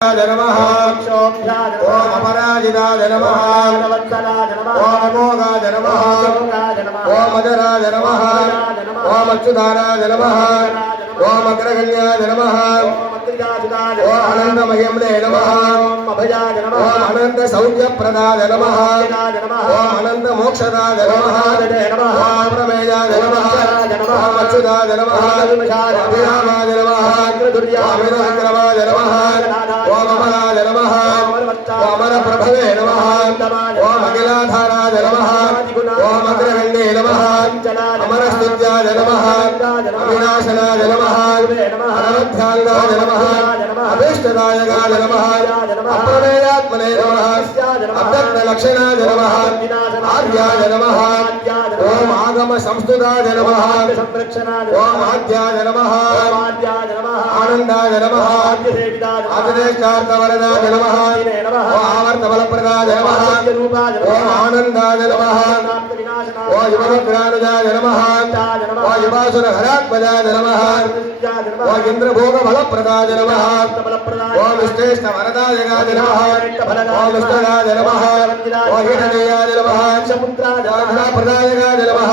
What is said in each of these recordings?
नमः ओम अपराजिताय नमः ओम अमोघाय नमः ओम अजराय नमः ओम अच्युताय नमः ओम अग्रगण्याय नमः ओम अनन्तमहिम्ने नमः ओम अनंत सौख्यप्रदाय नमः ओम अनंत मोक्षदाय नमः ओम प्रमेयाय नमः ओम अच्युताय नमः अभिरामाय नमः ओम विक्रमाय नमः ओम अमराय नमः ओम अमरप्रभवे नमः ओम अखिलाधाराय नमः ओम अग्रगण्ये नमः अमरस्तुत्याय नमः अविनाशनाय नमः अनवध्याङ्गाय नमः अभीष्टदायकाय नमः अप्रमेयात्मने नमः अव्यक्तलक्षणाय नमः आर्याय नमः ओम आगम संस्तुताय नमः ओम आद्याय नमः आनन्दाय नमः आदिदेशार्थवरदाय नमः ओम आवर्तबलप्रदाय नमः ओम आनन्दाय नमः ओम युवग्रानुजाय नमः ओम युवासुरहरात्मजाय नमः ओम इन्द्रभोगबलप्रदाय नमः ओम विश्रेष्ठवरदायकाय नमः ओम विष्णुराय नमः ओम हिरण्ययाय नमः प्रदायकाय नमः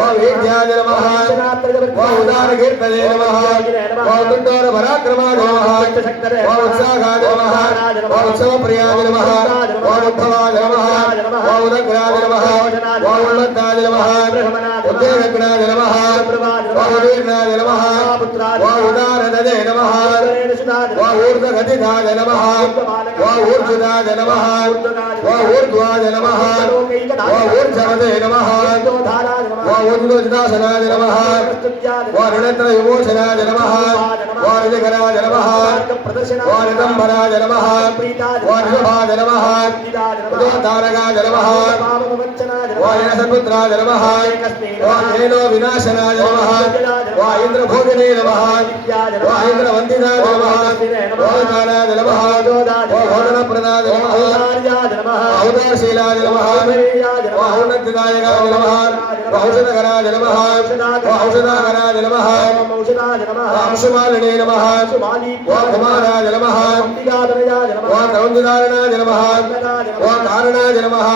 ओम वीर्याय नमः ओम उदारकीर्तये नमः ओम दुन्दोरपराक्रमाय नमः ओम उत्साहाय नमः ओम उत्सवप्रियाय नमः ओम उद्धवाय नमः ओम उदग्राय नमः ओम उन्मत्ताय नमः उद्योगग्नाय नमः ओम उदीर्णाय नमः ओम उदारदये नमः ओम ऊर्ध्वगतिधाय नमः ओम ऊर्ध्वदाय नमः ओम ऊर्ध्वाय नमः ओम ऊर्ध्ववदे नमः ओम उद्गोजदासनाय नमः ओम ऋणत्रयविमोचनाय नमः ओम निजकराय नमः ओम निदम्बराय नमः ओम निजभाय नमः उदोद्धारकाय नमः ओम निरसपुत्राय नमः ओम धेनो विनाशनाय नमः ओम इन्द्रभोगिने नमः ओम इन्द्रवन्दिनाय नमः ओम दानाय नमः ओम भोजनप्रदाय नमः औदारशीलाय नमः ओम औन्नत्यदायकाय नमः औषधकराय नमः औषधाकराय नमः अंशुमालिने नमः ओम कुमाराय नमः ओम कौन्दिदारणाय नमः ओम कारणाय नमः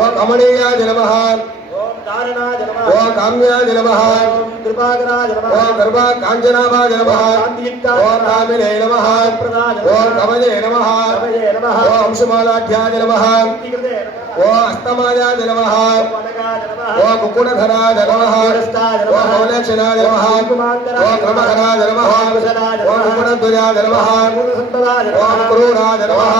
ओम कमनीयाय नमः ओम काम्याय नमः ओम कृपा काञ्चनाभाय नमः ओम कामिने नमः ओम कवये नमः ओम अंशुमालाढ्याय नमः ओम अस्तमायाय नमः ओम कुकुटधराय नमः ओम कौलेक्षणाय नमः ओम क्रमधराय नमः ओम कुकुटध्वजाय नमः ओम क्रूराय नमः